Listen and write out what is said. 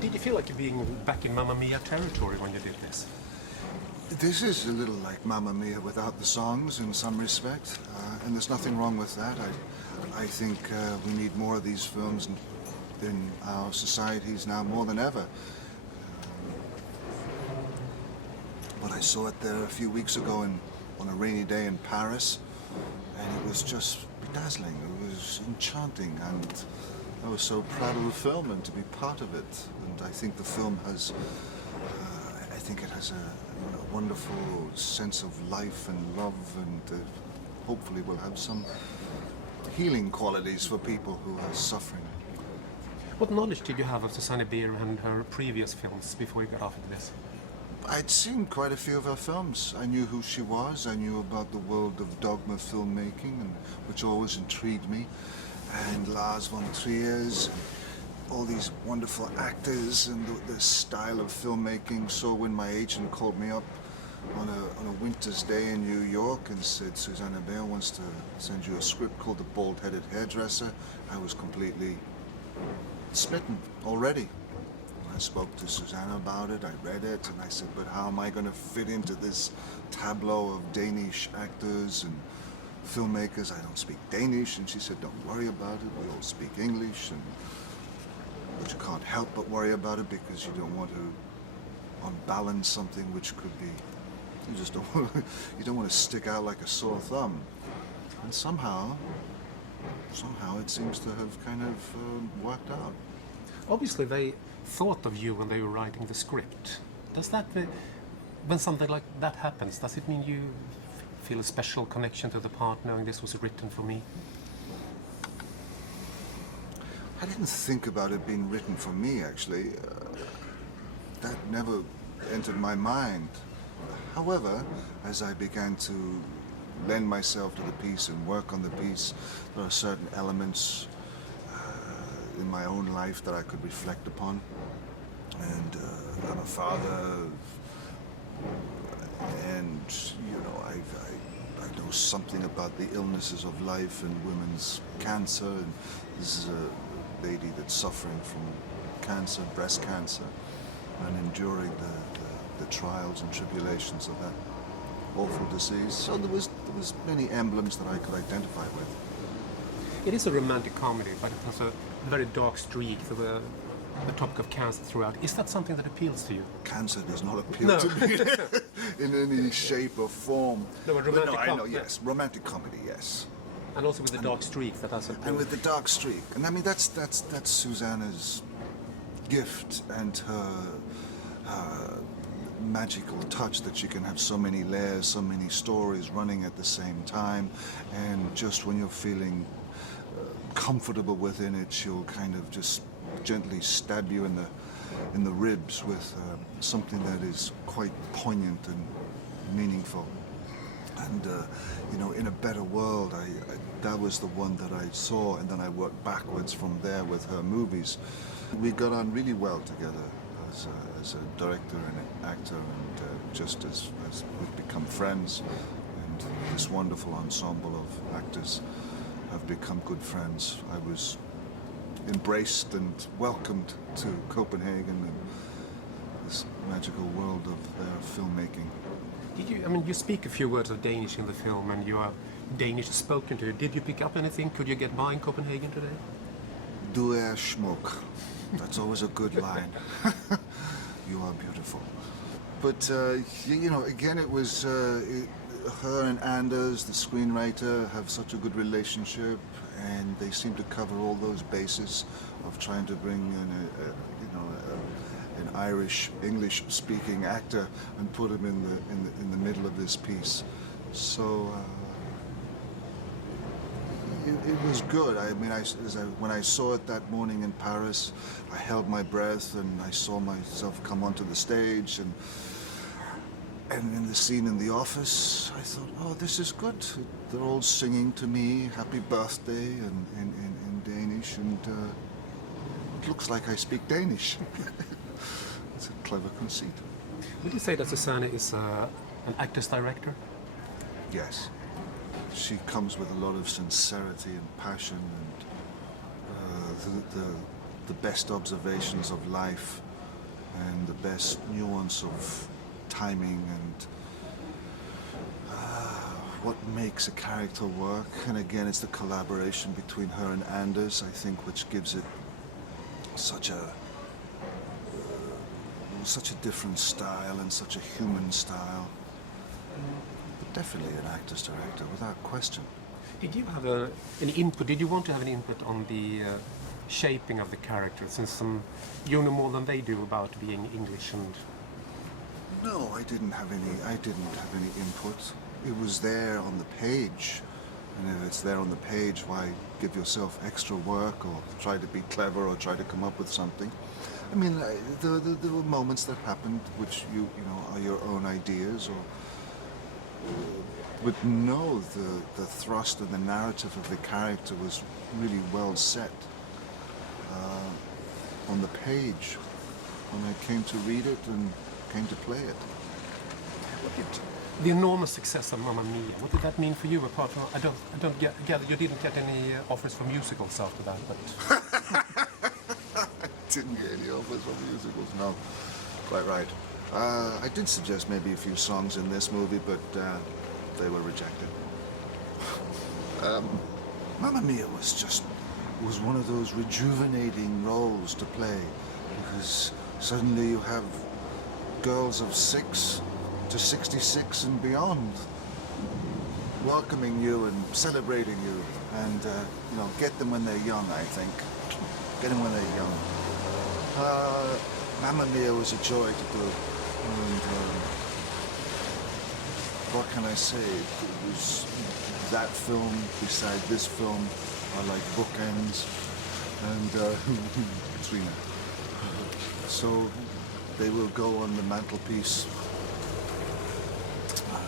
did you feel like you're being back in Mamma Mia territory when you did this? This is a little like Mamma Mia without the songs in some respect, and there's nothing wrong with that. I think we need more of these films in our societies now more than ever. But I saw it there a few weeks ago on a rainy day in Paris, and it was just dazzling. It was enchanting, and I was so proud of the film and to be part of it. And I think the film has, I think it has a wonderful sense of life and love, and hopefully will have some healing qualities for people who are suffering. What knowledge did you have of Susanne Bier and her previous films before you got off of this? I'd seen quite a few of her films. I knew who she was. I knew about the world of dogma filmmaking, which always intrigued me. And Lars von Trier's, all these wonderful actors and the style of filmmaking. So when my agent called me up on a winter's day in New York and said Susanne Bier wants to send you a script called The Bald-Headed Hairdresser, I was completely smitten already. I spoke to Susanne about it, I read it, and I said, but how am I going to fit into this tableau of Danish actors and filmmakers? I don't speak Danish. And she said, don't worry about it, we all speak English, but you can't help but worry about it because you don't want to unbalance something which could be, you just don't want to, you don't want to stick out like a sore thumb. And somehow it seems to have kind of worked out. Obviously they thought of you when they were writing the script. Does that, when something like that happens, does it mean you feel a special connection to the part knowing this was written for me? I didn't think about it being written for me, actually. That never entered my mind. However, as I began to lend myself to the piece and work on the piece, there are certain elements in my own life that I could reflect upon. And I'm a father, and you know, I know something about the illnesses of life and women's cancer, and this is a lady that's suffering from cancer, breast cancer, and enduring the trials and tribulations of that awful disease. So there was many emblems that I could identify with. It is a romantic comedy, but it has a very dark streak to the topic of cancer throughout. Is that something that appeals to you? Cancer does not appeal to me in any shape or form. No, but romantic I know, yes. Romantic comedy, yes. And also with the dark streak that has appealed. And with the dark streak. And I mean, that's Susanna's gift and her magical touch, that she can have so many layers, so many stories running at the same time. And just when you're feeling comfortable within it, she'll kind of just gently stab you in the ribs with something that is quite poignant and meaningful. And you know, in a better world, that was the one that I saw, and then I worked backwards from there with her movies. We got on really well together as a director and an actor, and just as we've become friends, and this wonderful ensemble of actors have become good friends. I was embraced and welcomed to Copenhagen and this magical world of their filmmaking. Did you, I mean, you speak a few words of Danish in the film, and you are Danish spoken to. Did you pick up anything? Could you get by in Copenhagen today? Du er smuk. That's always a good line. You are beautiful. But, you know, again, it was her and Anders, the screenwriter, have such a good relationship, and they seem to cover all those bases of trying to bring in an Irish, English-speaking actor and put him in the middle of this piece. So it was good. I mean, when I saw it that morning in Paris, I held my breath and I saw myself come onto the stage, and in the scene in the office, I thought, oh, this is good. They're all singing to me "Happy Birthday" in Danish, and it looks like I speak Danish. It's a clever conceit. Would you say that Susanne is an actor's director? Yes. She comes with a lot of sincerity and passion, and the best observations of life and the best nuance of timing and what makes a character work. And again, it's the collaboration between her and Anders, I think, which gives it such a different style and such a human style. But definitely an actor's director, without question. Did you have an input? Did you want to have an input on the shaping of the character, since you know more than they do about being English and? No, I didn't have any input. It was there on the page, and if it's there on the page, why give yourself extra work or try to be clever or try to come up with something? I mean, there were moments that happened which you know are your own ideas, or but no, the thrust and the narrative of the character was really well set on the page when I came to read it and came to play it. What did the enormous success of Mamma Mia, what did that mean for you? Apart from, I don't get you didn't get any offers for musicals after that, but I didn't get any offers for musicals. No, quite right. I did suggest maybe a few songs in this movie, but they were rejected. Mamma Mia was one of those rejuvenating roles to play, because suddenly you have girls of 6 to 66 and beyond welcoming you and celebrating you, and you know, get them when they're young. I think get them when they're young. Mamma Mia was a joy to do, and what can I say? It was that film beside this film are like bookends, and Trina. So they will go on the mantelpiece